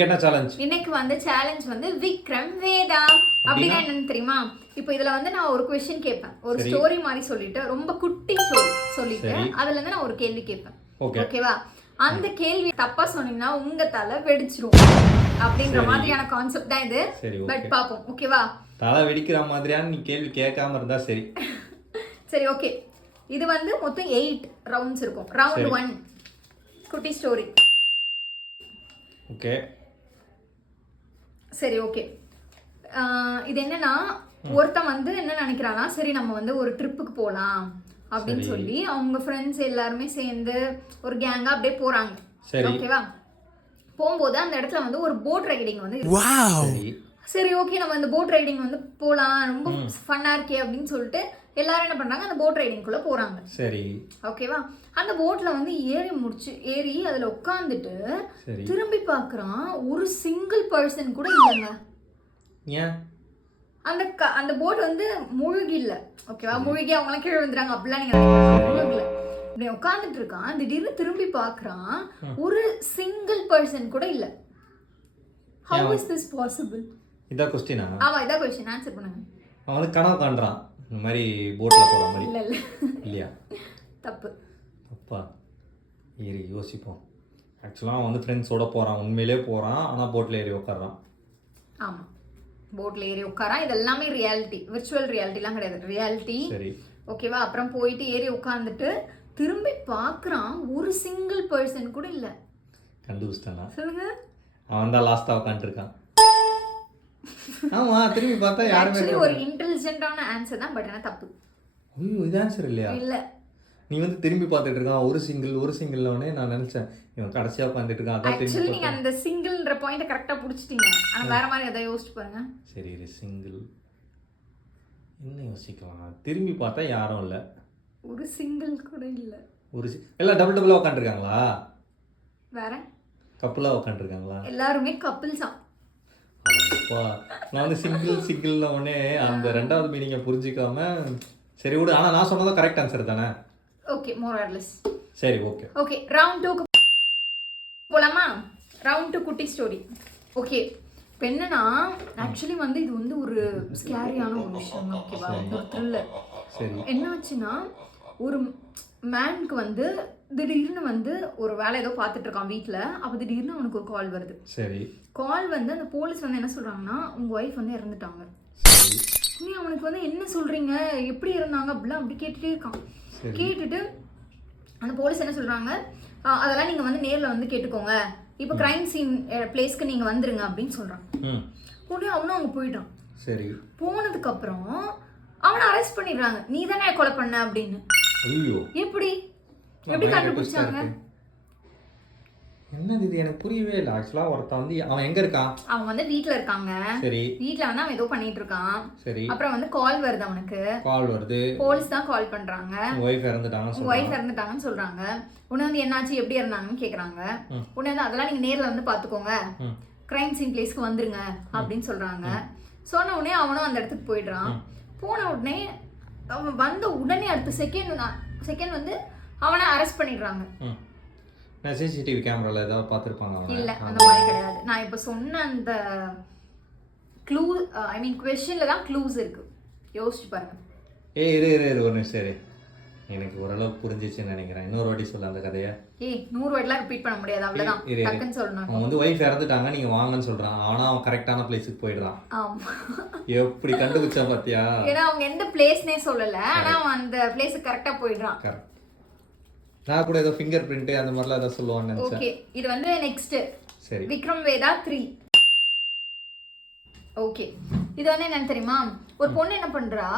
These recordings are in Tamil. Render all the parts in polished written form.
இன்னைக்கு என்ன சேலஞ்ச்? இன்னைக்கு வந்து சேலஞ்ச் வந்து விக்ரம் வேதா. அப்படின்னா என்னன்னு தெரியுமா? இப்போ இதுல வந்து நான் ஒரு क्वेश्चन கேட்பேன். ஒரு ஸ்டோரி மாதிரி சொல்லிட்டு ரொம்ப குட்டி ஸ்டோரி சொல்லிட்டு அதுல இருந்து நான் ஒரு கேள்வி கேட்பேன். ஓகேவா? அந்த கேள்வி தப்பா சொன்னீங்கன்னா உங்க தலை வெடிச்சிரும் அப்படின்ற மாதிரியான கான்செப்ட் தான் இது. பட் பாப்போம். ஓகேவா? தலை வெடிக்கிற மாதிரியான நீ கேள்வி கேட்காம இருந்தா சரி. சரி ஓகே. இது வந்து மொத்தம் 8 ரவுண்ட்ஸ் இருக்கும். ரவுண்ட் 1 குட்டி ஸ்டோரி. ஓகே சரி ஓகே. இது என்னன்னா ஒருத்தன் வந்து என்ன நினைக்கிறானா, சரி நம்ம வந்து ஒரு ட்ரிப்புக்கு போகலாம் அப்படின்னு சொல்லி அவங்க ஃப்ரெண்ட்ஸ் எல்லாருமே சேர்ந்து ஒரு கேங்கா அப்படியே போறாங்க. ஓகேவா? போகும்போது அந்த இடத்துல வந்து ஒரு போட் ரைடிங் வந்து சரி ஓகே நம்ம இந்த போட் ரைடிங் வந்து போகலாம், ரொம்ப ஃபன்னா இருக்கே அப்படின்னு சொல்லிட்டு எல்லாரும் என்ன பண்றாங்க, அந்த போட் ரைடிங்குள்ள போறாங்க. சரி ஓகேவா? அந்த போட்ல வந்து ஏறி அதுல உட்காந்துட்டு திரும்பி பார்க்கறான், ஒரு சிங்கிள் பர்சன் கூட இல்லைங்க. ஏன்? அந்த போட் வந்து முழுகி இல்ல. ஓகேவா? முழுகி அவங்க எல்லாம் கீழே விழுந்துறாங்க அப்படிலாம் நீங்க முழுகல. இப்படி உட்காந்துட்டு இருக்கான், திடீர்னு திரும்பி பார்க்கறான், ஒரு சிங்கிள் பர்சன் கூட இல்ல. How is this possible? இதா क्वेश्चन. ஆமா இதா क्वेश्चन. ஆன்சர் பண்ணுங்க. அவனுக்கு கனவு காண்றான் இந்த மாதிரி போட்ல போற மாதிரி. இல்ல இல்லையா? தப்பு. அப்பா ஏறி யோசிப்போம். ஆக்சுவலாக அவன் வந்து ஃப்ரெண்ட்ஸோட போகிறான், உண்மையிலே போகிறான், ஆனால் போட்டில் ஏறி உட்காரான். ஆமாம், போட்டில் ஏறி உட்காரான். இது எல்லாமே ரியாலிட்டி, விர்ச்சுவல் ரியாலிட்டிலாம் கிடையாது, ரியாலிட்டி. சரி ஓகேவா? அப்புறம் போயிட்டு ஏறி உட்காந்துட்டு திரும்பி பார்க்குறான், ஒரு சிங்கிள் பர்சன் கூட இல்லை. கண்டுபிடிச்சிட்டானா? சொல்லுங்க. அவன் தான் லாஸ்ட்டாக உட்காந்துருக்கான். ஆமா, திரும்பி பார்த்தா யாருமே. ஒரு இன்டெலிஜென்ட்டான ஆன்சர் தான், பட் ஆனால் தப்பு. ஐயோ, இது ஆன்சர் இல்லையா? இல்லை. நீ வந்து திரும்பி பார்த்துட்டு இருக்கான், ஒரு சிங்கிள்னே நான் நினைச்சேன் இவன் கடைசியா உட்காந்துட்டு இருக்கான். அதான் ஆக்சுவலி நீங்க அந்த சிங்கிள்ன்ற பாயிண்ட கரெக்ட்டா புடிச்சிட்டீங்க. ஆனா வேற மாதிரி ஏதாவது யோசிச்சு பாருங்க. சரி சிங்கிள் என்ன யோசிக்கலாம்? திரும்பி பார்த்தா யாரும் இல்ல, ஒரு சிங்கிள் கூட இல்ல. எல்லாம் டபுளா உட்காந்துருக்காங்களா? வேற கப்புலா உட்காந்துருக்காங்களா? எல்லாருமே கப்பிள்ஸ் தான். அப்பா, நான் வந்து சிங்கிள்ன உடனே அந்த ரெண்டாவது மீனிங்கை புரிஞ்சிக்காம சரி விடு. ஆனா நான் சொன்னது கரெக்ட் ஆன்சர் தானே? Okay, more or less. சரி ஓகே. ஓகே, ரவுண்ட் 2 போலாமா? ரவுண்ட் 2 குட்டி ஸ்டோரி. ஓகே, இப்போ என்னன்னா ஆக்சுவலி வந்து இது வந்து ஒரு ஸ்கேரியான ஒரு விஷயம். ஓகேவா? ஒரு த்ரில்லர். சரி, என்ன ஆச்சுன்னா ஒரு மேனுக்கு வந்து திடீர்னு வந்து ஒரு வேலை ஏதோ பார்த்துட்டு இருக்கான் வீட்டில். அப்போ திடீர்னு அவனுக்கு ஒரு கால் வருது. சரி, கால் வந்து அந்த போலீஸ் வந்து என்ன சொல்கிறாங்கன்னா, உங்கள் ஒய்ஃப் வந்து இறந்துட்டாங்க. நீ அவனுக்கு வந்து என்ன சொல்கிறீங்க, எப்படி இருந்தாங்க அப்படிலாம் அப்படி கேட்டுகிட்டே இருக்கான். கேட்டுட்டு அந்த போலீஸ் என்ன சொல்கிறாங்க, அதெல்லாம் நீங்கள் வந்து நேரில் வந்து கேட்டுக்கோங்க, இப்போ கிரைம் சீன் பிளேஸ்க்கு நீங்கள் வந்துருங்க அப்படின்னு சொல்கிறான். உடனே அவனும் அவங்க போயிட்டான். சரி, போனதுக்கப்புறம் அவனை அரெஸ்ட் பண்ணிடுறாங்க. நீ தானே கொலை பண்ண அப்படின்னு. எப்படி கண்டுபிடிச்சாங்க? என்னது இது எனக்கு புரியவே இல்லை. ஆக்சுவலா ஒருத்தன் வந்து அவன் எங்க இருக்கான்? அவன் வந்து வீட்ல இருக்காங்க. சரி, வீட்ல வந்து அவன் ஏதோ பண்ணிட்டு இருக்கான். சரி, அப்புறம் வந்து கால் வருது, அவனுக்கு கால் வருது. போலீஸ் தான் கால் பண்றாங்க. ஒய்ஃப் இறந்துட்டாங்கன்னு சொல்றாங்க. உடனே வந்து என்னாச்சு, எப்படி இருந்தாங்கன்னு கேக்குறாங்க. உடனே வந்து அதெல்லாம் நீங்க நேர்ல வந்து பாத்துக்கோங்க, கிரைம் சீன் பிளேஸ்க்கு வந்துருங்க அப்படின்னு சொல்றாங்க. சொன்ன உடனே அவனும் அந்த இடத்துக்கு போயிடுறான். போன உடனே அவன் வந்த உடனே அடுத்த செகண்ட் வந்து அவனை அரெஸ்ட் பண்ணிடுறாங்க. சிசிடிவி கேமரால ஏதாவது பார்த்துருப்பாங்க? இல்லை, அந்த மாதிரி கிடையாது. நான் இப்போ சொன்ன அந்த க்ளூ क्वेश्चनல தான் க்ளூஸ் இருக்கு. யோசிச்சு பாருங்க. இரு ஒரு நிமிஷம் இரு. எனக்கு ஓரளவு புரிஞ்சிச்சுன்னு நினைக்கிறேன். இன்னொரு வாட்டி சொல்ல அந்த கதையை. 100 வாட்டிலாம் ரிப்பீட் பண்ண முடியாது, அவ்வளவுதான். டக்குன்னு சொல்லணும். அவன் வந்து ஒய்ஃப் இறந்துட்டாங்க, நீங்க வாங்கன்னு சொல்றான். ஆனா அவன் கரெக்டான பிளேஸ்க்கு போயிடுறான். ஆமா, எப்படி கண்டுபிடிச்சா பாத்தியா? ஏன்னா அவங்க எந்த பிளேஸ்னே சொல்லல, ஆனா அவன் அந்த பிளேஸ்க்கு கரெக்டா போயிடுறான். நான் கூட ஏதோ ஃபிங்கர் பிரிண்ட் அந்த மாதிரிலாம் ஏதோ சொல்லுவான்னு நினைச்சேன். ஓகே, இது வந்து நெக்ஸ்ட். சரி, விக்ரம் வேதா 3. ஓகே, இது வந்து என்னன்னு தெரியுமா? ஒரு பொண்ணு என்ன பண்றா,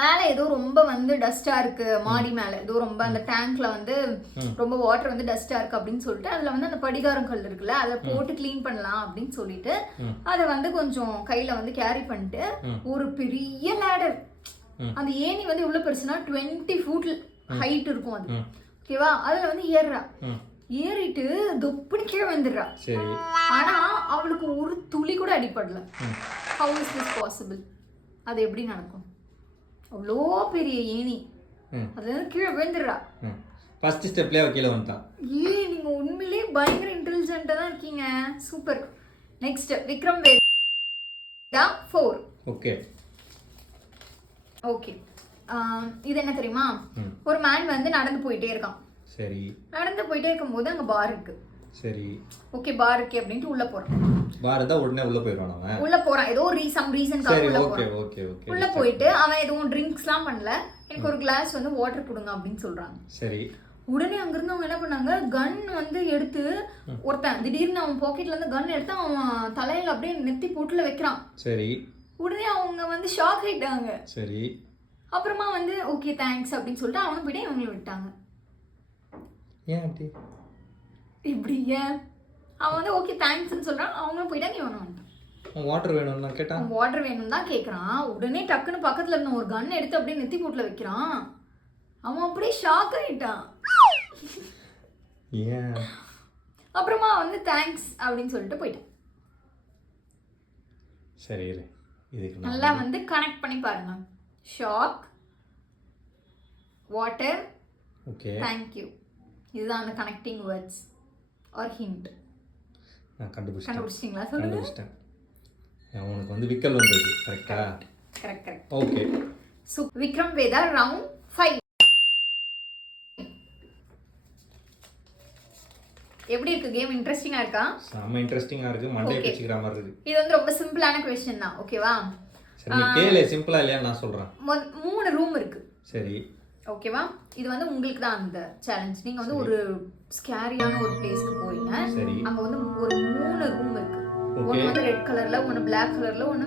மேலே ஏதோ ரொம்ப வந்து டஸ்டா இருக்கு, மாடி மேலே ஏதோ ரொம்ப அந்த டேங்க்ல வந்து ரொம்ப வாட்டர் வந்து டஸ்டா இருக்கு அப்படின்னு சொல்லிட்டு அதுல வந்து அந்த படிகாரம் கல் இருக்குல்ல, அதை போட்டு கிளீன் பண்ணலாம் அப்படின்னு சொல்லிட்டு அதை வந்து கொஞ்சம் கையில வந்து கேரி பண்ணிட்டு ஒரு பெரிய லேடர், அந்த ஏணி வந்து எவ்வளவு பெருசுனா 20 ஃபீட் ஹைட் இருக்கும் அது. ஓகேவா? அதுல வந்து ஏறிட்டு தொப்புனு கீழே வந்துடுறா. ஆனா அவளுக்கு ஒரு துளி கூட அடிப்படல. How is this possible? அது எப்படி நடக்கும்? அவ்வளோ பெரிய ஏணி, அதுல கீழே விழுந்துடுறா. ஃபர்ஸ்ட் ஸ்டெப்லேயே கீழே வந்துட்டான். நீங்கள் உண்மையிலேயே பயங்கர இன்டெலிஜென்ட்டாக தான் இருக்கீங்க. Super. Next Vikram Vedha 4. Okay okay. இது என்ன தெரியுமா? ஒரு மேன் வந்து நடந்து போயிட்டே இருக்கான். சரி. நடந்து போயிட்டே இருக்கும்போது அங்கே பார் இருக்கு. சரி. ஓகே பார் இருக்கு அப்படின்ட்டு உள்ள போறான். பார் தான் உடனே உள்ள போயிடுவான் அவன். உள்ள போறான், ஏதோ ரீசன்காக உள்ள ஓகே போறான். Okay okay. உள்ள போயிட்டு அவன் எதுவும் ட்ரிங்க்ஸ்லாம் பண்ணல, எனக்கு ஒரு கிளாஸ் வந்து வாட்டர் கொடுங்க அப்படின்னு சொல்றாங்க. சரி. உடனே அங்கிருந்து அவங்க என்ன பண்ணாங்க, கன் வந்து எடுத்து ஒருத்தன் திடீர்னு அவன் பாக்கெட்ல இருந்து கன் எடுத்து அவன் தலையில அப்படியே நெத்தி போட்டுல வைக்கிறான். சரி. உடனே அவங்க வந்து ஷாக் ஆயிட்டாங்க. சரி. அப்புறமா வந்து ஓகே தேங்க்ஸ் அப்படின்னு சொல்லிட்டு அவனும் போயிட்டு இவங்களை விட்டாங்க. ஏன் அப்படி? இப்படி ஏன்? அவன் வந்து ஓகே தேங்க்ஸ்ன்னு சொல்றான், அவங்களும் போயிட்டாங்க, இவனும் வந்துட்டான். வாட்டர் வேணும்னு கேட்டான். வாட்டர் வேணும் தான் கேட்குறான். உடனே டக்குன்னு பக்கத்துல இருந்த ஒரு கன் எடுத்து அப்படியே நெத்தி போட்டுல வைக்கிறான். அவன் அப்படியே ஷாக் ஆயிட்டான். ஏன்? அப்புறமா வந்து தேங்க்ஸ் அப்படின்னு சொல்லிட்டு போயிட்டான். சரி இதுக்கு நல்லா வந்து கனெக்ட் பண்ணி பாருங்க. Shock, water, okay, thank you. இதுதான் அந்த கனெக்டிங் வேர்ட்ஸ் ஆர் ஹிண்ட். நான் கண்டுபிடிச்சிட்டீங்களா? சொல்லுங்க. கண்டுபிடிச்சிட்டேன். உனக்கு வந்து விக்கல் வந்திருக்கு. கரெக்டா? Correct. Okay. So Vikram Vedha round 5. எப்படி இருக்கு கேம்? இன்ட்ரெஸ்டிங்கா இருக்கா? செம்ம இன்ட்ரெஸ்டிங்கா இருக்கு. மண்டே பிச்சிக்கிற மாதிரி இருக்கு. இது வந்து ரொம்ப சிம்பிளான क्वेश्चन தான். ஓகேவா? சரி நீ கேளு. சிம்பிளா இல்லையா நான் சொல்றேன். 3 ரூம் இருக்கு. சரி. ஓகேவா? இது வந்து உங்களுக்கு தான் அந்த சேலஞ்ச். நீங்க வந்து ஒரு ஸ்கேரியான ஒரு பிளேஸ்க்கு போறீங்க. அங்க வந்து ஒரு 3 ரூம் இருக்கு. ஒன்னு வந்து ரெட் கலர்ல, ஒன்னு Black கலர்ல, ஒன்னு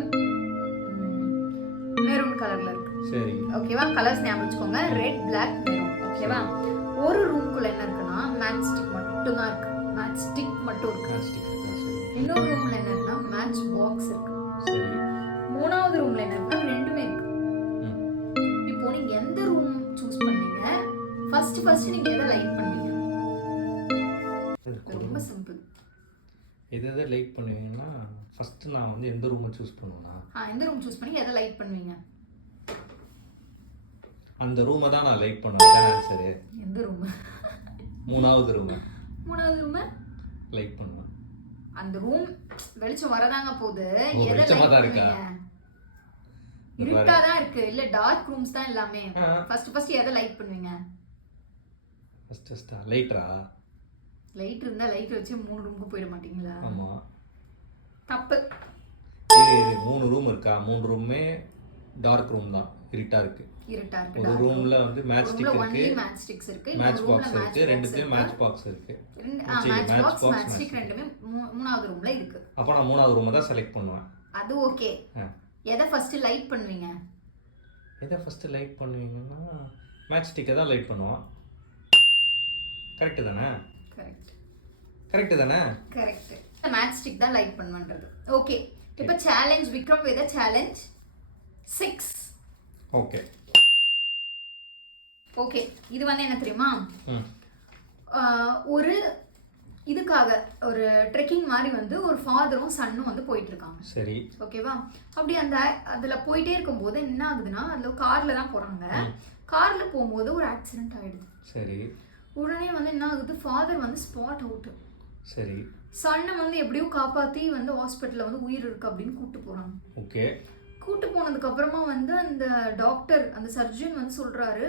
மெரூன் கலர்ல இருக்கு. சரி. ஓகேவா? கலர்ஸ் ஞாபகம் வச்சுக்கோங்க. Red, Black, maroon. ஓகேவா? ஒரு ரூம்க்குள்ள என்ன இருக்குன்னா மேட்ச் ஸ்டிக் மட்டும் தான் இருக்கு. மேட்ச் ஸ்டிக் மட்டும் இருக்கு. இன்னொரு ரூம்ல என்ன இருக்குன்னா மேட்ச் பாக்ஸ் இருக்கு. சரி. மூணாவது ரூம்ல என்ன இருக்குன்னா ரெண்டுமே இருக்கு. இப்போ நீங்க எந்த ரூம் சூஸ் பண்ணீங்க? ஃபர்ஸ்ட் நீங்க எதை லைக் பண்ணீங்க? ரொம்ப சிம்பிள். எதை லைக் பண்ணுவீங்கன்னா ஃபர்ஸ்ட் நான் வந்து எந்த ரூமை சூஸ் பண்ணுவேனா? எந்த ரூம் சூஸ் பண்ணி எதை லைக் பண்ணுவீங்க? அந்த ரூமை தான் நான் லைக் பண்ணுவேன். அதான் ஆன்சர். எந்த ரூம்? மூணாவது ரூம் லைக் பண்ணுவேன். அந்த ரூம் வெளிச்சம் வரதாங்க போகுது. வெளிச்சமா தான் இருக்கா? இருட்டா தான் இருக்கு. இல்ல டார்க் ரூம்ஸ் தான் எல்லாமே. ஃபர்ஸ்ட் எதை லைக் பண்ணுவீங்க? ஃபர்ஸ்ட் லைட்டரா? லைட் இருந்தா லைட் வச்சு 3 ரூமுக்கு போயிட மாட்டீங்களா? ஆமா. தப்பு. இது 3 ரூம் இருக்கா? 3 ரூமே டார்க் ரூம் தான். இருட்டா இருக்கு. ஒரு ரூம்ல வந்து மேட்ச் ஸ்டிக் இருக்கு. மேட்ச் பாக்ஸ் இருக்கு. ரெண்டுலயும் மேட்ச் பாக்ஸ் இருக்கு. மேட்ச் ஸ்டிக் ரெண்டுமே மூணாவது ரூம்ல இருக்கு. அப்ப நான் மூணாவது ரூமை தான் செலக்ட் பண்ணுவேன். அது ஓகே. எதை ஃபர்ஸ்ட் லைக் பண்ணுவீங்க? எதை ஃபர்ஸ்ட் லைக் பண்ணுவீங்கன்னா மேட்ச் ஸ்டிக்கை தான் லைக் பண்ணுவோம். கரெக்ட் தானே? கரெக்ட் தானே? கரெக்ட். மேட்ச் ஸ்டிக் தான் லைக் பண்ணுவேன்றது. ஓகே. இப்போ challenge Vikram with challenge 6. Okay. Okay. இது வந்து என்ன தெரியுமா? ஒரு இதுக்காக ஒரு ட்ரெக்கிங் மாதிரி வந்து ஒரு ஃபாதரும் சன்னும் வந்து போயிட்டு இருக்காங்க. சரி. ஓகேவா? அப்படி அதுல போயிட்டே இருக்கும்போது என்ன ஆகுதுன்னா அதுல கார்ல தான் போறாங்க. கார்ல போகும்போது ஒரு ஆக்சிடென்ட் ஆயிடுது. சரி. உடனே வந்து என்ன ஆகுது, ஃபாதர் வந்து ஸ்பாட் அவுட். சரி. சன்னை வந்து எப்படியோ காப்பாத்தி வந்து ஹாஸ்பிட்டல்ல வந்து உயிர் இருக்கு அப்படின்னு கூட்டு போறாங்க. ஓகே. கூட்டு போனதுக்கு அப்புறமா வந்து அந்த டாக்டர், அந்த சர்ஜன் வந்து சொல்றாரு,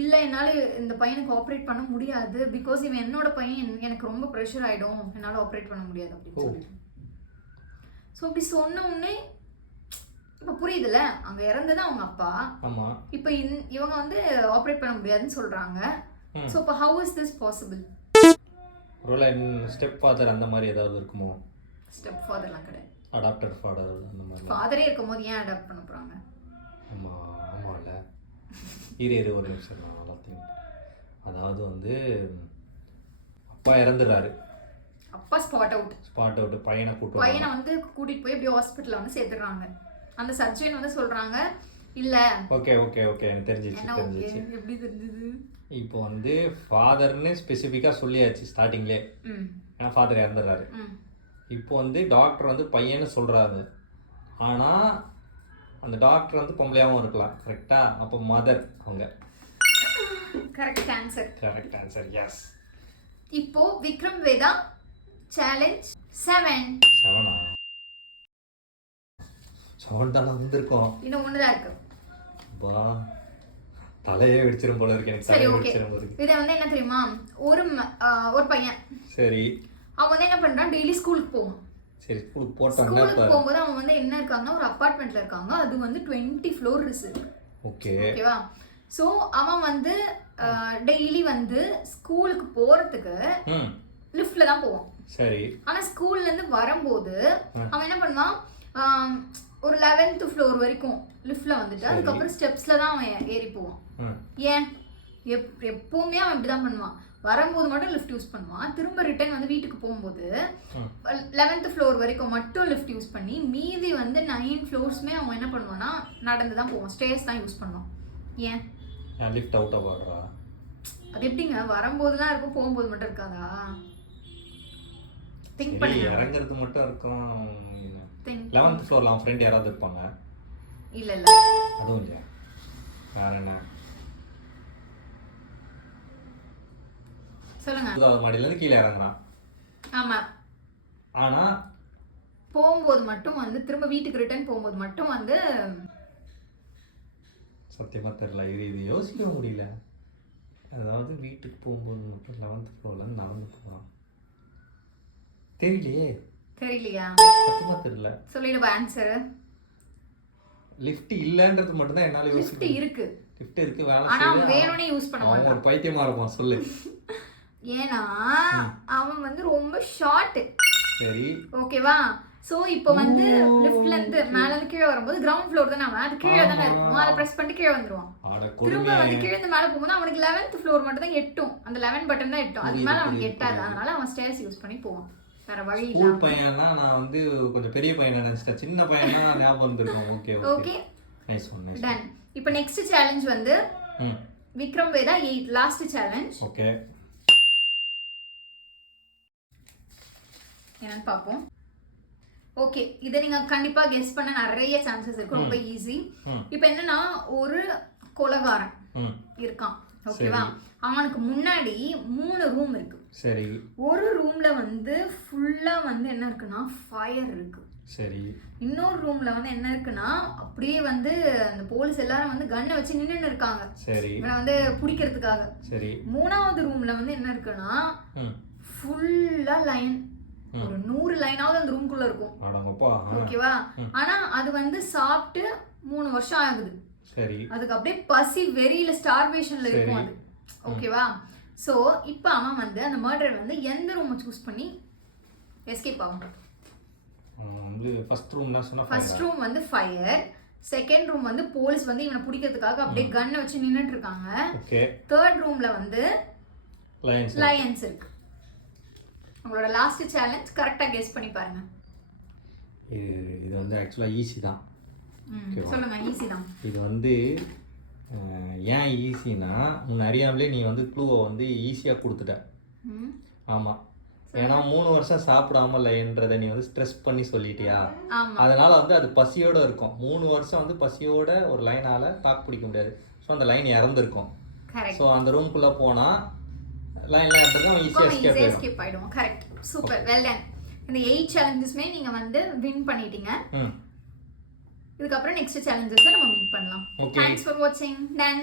இல்லை என்னால் இந்த பையனுக்கு ஆப்ரேட் பண்ண முடியாது, பிகாஸ் இவன் என்னோட பையன், எனக்கு ரொம்ப ப்ரெஷர் ஆகிடும், என்னால் ஆப்ரேட் பண்ண முடியாது அப்படின்னு சொல்லிட்டு. ஸோ அப்படி சொன்ன உடனே இப்போ புரியுதுல்ல, அங்கே இறந்தது அவங்க அப்பா. இப்போ இவங்க வந்து ஆப்ரேட் பண்ண முடியாதுன்னு சொல்கிறாங்க. ஸோ இப்போ ஹவு இஸ் திஸ் பாசிபிள்? ஒருவேளை ஸ்டெப் ஃபாதர் அந்த மாதிரி ஏதாவது இருக்குமோ? ஸ்டெப் ஃபாதர்லாம் கிடையாது. அடாப்டர் ஃபாதர் அந்த மாதிரி. ஃபாதரே இருக்கும்போது ஏன் அடாப்ட் பண்ண போகிறாங்க? ஆமாம்ல. ஒரு நிமிஷம் நான் எல்லாத்தையும். அதாவது வந்து அப்பா இறந்துடுறாரு. அப்பா ஸ்பாட் அவுட். பையனை வந்து கூட்டிட்டு போய் அப்படியே ஹாஸ்பிட்டல்ல வந்து சேர்த்துறாங்க. அந்த சர்ஜன் வந்து சொல்றாங்க இல்ல. ஓகே எனக்கு தெரிஞ்சிச்சு. எப்படி தெரிஞ்சது? இப்போ வந்து ஃபாதர்னு ஸ்பெசிஃபிக்கா சொல்லியாச்சு ஸ்டார்டிங்லே. ஏன்னா ஃபாதர் இறந்துடுறாரு. இப்போ வந்து டாக்டர் வந்து பையன்னு சொல்றாரு. ஆனா அந்த டாக்டர் வந்து பொம்பளையாகவும் இருக்கலாம். கரெக்டா? அப்போ மதர் அவங்க correct answer. Correct answer. Yes. இப்போ விக்ரம் வேதா சேலஞ்ச் 7. 7ஆ? 7 தான வந்திருக்கோம். இன்னும் ஒன்று தான் இருக்கு. பா தலையே வெடிச்சிரும் போல இருக்கு எனக்கு. சரி தலையே ஓகே. வெடிச்சிரும் போல இருக்கு. இது வந்து என்ன தெரியுமா, ஒரு பையன் சரி. அவன் வந்து என்ன பண்றான், டெய்லி ஸ்கூலுக்கு போவான். சரி ஸ்கூலுக்கு போட்டாங்க. ஸ்கூலுக்கு போகும்போது அவன் வந்து என்ன இருக்காங்கன்னா ஒரு அபார்ட்மெண்ட்ல இருக்காங்க. அது வந்து 20 ஃப்ளோர்ஸ் இருக்கு. ஓகே. ஓகேவா? ஸோ அவன் வந்து டெய்லி வந்து ஸ்கூலுக்கு போறதுக்கு லிஃப்ட்ல தான் போவான். சரி. ஆனா ஸ்கூல்ல இருந்து வரும்போது அவன் என்ன பண்ணுவான், ஒரு 11th ஃப்ளோர் வரைக்கும் லிஃப்ட்ல வந்துட்டு அதுக்கப்புறம் ஸ்டெப்ஸ்ல தான் அவன் ஏறி போவான். ஏன் எப்பவுமே அவன் இப்படிதான் பண்ணுவான். வரும்போது மட்டும் லிஃப்ட் யூஸ் பண்ணுவான், திரும்ப ரிட்டர்ன் வந்து வீட்டுக்கு போகும்போது 11th ஃப்ளோர் வரைக்கும் மட்டும் லிஃப்ட் யூஸ் பண்ணி மீதி வந்து 9 ஃப்ளோர்ஸ்மே அவன் என்ன பண்ணுவான்னா நடந்து தான் போவான், ஸ்டேர்ஸ் தான் யூஸ் பண்ணுவான். ஏன் லிஃப்ட் அவுட் ஆவறா? அது எப்படிங்க வரும்போதுலாம் இருக்கும் போகும்போது மட்டும் இருக்காதா? திங்க் பண்ணி இறங்குறது மட்டும் இருக்கும். 11th ஃப்ளோர்ல அவன் ஃப்ரெண்ட் யாராவது இருப்பாங்க? இல்ல இல்ல அதுவும் இல்ல. வேற என்ன? சொல்லுங்க. 10வது மாடியில இருந்து கீழே இறங்குறான். ஆமா. ஆனா போகும்போது மட்டும் வந்து திரும்ப வீட்டுக்கு ரிட்டர்ன் போகும்போது மட்டும் வந்து சத்தியமா தெரியல. இது யோசிக்க முடியல. அதாவது வீட்டுக்கு போகும்போது மட்டும் 11th ஃப்ளோர்ல நடந்து போகலாம். தெரியலையே. தெரியலையா? சத்தியமா தெரியல. சொல்லிடுவா ஆன்சர். லிஃப்ட் இல்லன்றது மட்டும் தான் என்னால யோசிக்க. லிஃப்ட் இருக்கு. லிஃப்ட் இருக்கு, வேலை ஆனா செய்யுது. அவன் வேணும்னே யூஸ் பண்ண மாட்டான். அவன் ஒரு பைத்தியமா இருப்பான். சொல்லு. ஏன்னா அவன் வந்து ரொம்ப ஷார்ட். சரி. ஓகேவா? சோ இப்போ வந்து லிஃப்ட்ல இருந்து மேல இருந்து கீழ வரும்போது கிரவுண்ட் ஃப்ளோர் தான, அவன் அது கீழ தான இருக்கும். அத பிரஸ் பண்ணிட்டு கீழ வந்துருவான். திரும்ப வந்து கீழ இருந்து மேல போகும்போது அவனுக்கு 11th ஃப்ளோர் மட்டும் தான் எட்டும். அந்த 11 பட்டன் தான் எட்டும். அதுக்கு மேல அவனுக்கு எட்டாது. அதனால அவன் ஸ்டேர்ஸ் யூஸ் பண்ணி போவான். வேற வழி இல்ல. ஸ்கூல் பையனா நான் வந்து கொஞ்சம் பெரிய பையனா நினைச்சிட்டேன். சின்ன பையனா ஞாபகம் இருந்திருக்கும். Okay okay. Nice one. Nice. Done. இப்போ நெக்ஸ்ட் சேலஞ்ச் வந்து Vikram Vedha 8 last challenge. Okay. என்னன்னு பாப்போம். ஓகே, இதை நீங்க கண்டிப்பா கெஸ் பண்ண நிறைய சான்சஸ் இருக்கு. ரொம்ப ஈஸி. இப்போ என்னன்னா ஒரு கொலைகாரன் இருக்கான். ஓகேவா? அவனுக்கு முன்னாடி 3 ரூம் இருக்கு. சரி. ஒரு ரூம்ல வந்து ஃபுல்லா வந்து என்ன இருக்குன்னா ஃபயர் இருக்கு. சரி. இன்னொரு ரூம்ல வந்து என்ன இருக்குன்னா அப்படியே வந்து அந்த போலீஸ் எல்லாரும் வந்து கன்னை வச்சு நின்னு இருக்காங்க. சரி. இவனை வந்து பிடிக்கிறதுக்காக. சரி. 3வது ரூம்ல வந்து என்ன இருக்குன்னா ஃபுல்லா லைன். ஒரு 100 லைனாவது அந்த ரூம்குள்ள இருக்கும். ஓகேவா? ஆனா அது வந்து சாப்பிட்டு 3 வருஷம் ஆகுது. சரி. அதுக்கு அப்படியே பசி வெறியில ஸ்டார்வேஷன்ல இருக்கும் அது. ஓகேவா? சோ இப்போ அவன் வந்து அந்த மர்டர் வந்து எந்த ரூமை சூஸ் பண்ணி எஸ்கேப் ஆகும்? வந்து ஃபர்ஸ்ட் ரூம் நான் சொன்னா ஃபர்ஸ்ட் ரூம் வந்து ஃபயர். செகண்ட் ரூம் வந்து போலீஸ் வந்து இவனை பிடிக்கிறதுக்காக அப்படியே கன்னை வச்சு நின்னுட்டு இருக்காங்க. ஓகே. தேர்ட் ரூம்ல வந்து லயன்ஸ் இருக்கு. உங்களோட லாஸ்ட் சேலஞ்ச் கரெக்டா கெஸ் பண்ணி பாருங்க. இது வந்து ஆக்சுவலா ஈஸி தான். சொல்லுங்க. ஈஸி தான். இது வந்து ஏன் ஈஸினா உன்னை அறியாமலே நீ வந்து க்ளூவை வந்து ஈஸியாக கொடுத்துட்ட. ஆமாம். ஏன்னா 3 வருஷம் சாப்பிடாம இல்லைன்றதை நீ வந்து ஸ்ட்ரெஸ் பண்ணி சொல்லிட்டியா, அதனால வந்து அது பசியோட இருக்கும். 3 வருஷம் வந்து பசியோட ஒரு லைனால தாக்கு பிடிக்க முடியாது. ஸோ அந்த லைன் இறந்துருக்கும். ஸோ அந்த ரூம்குள்ளே போனால் லைன்ல இறந்துருக்கும், ஈஸியாக எஸ்கேப் ஆயிடும். கரெக்ட். சூப்பர். Well done. இந்த 8 சேலஞ்சஸ்மே நீங்க வந்து வின் பண்ணிட்டீங்க. இதுக்கப்புறம் நெக்ஸ்ட் சேலஞ்சஸ்ல நம்ம மீட் பண்ணலாம். தேங்க்ஸ் ஃபார் வாட்சிங். டன்.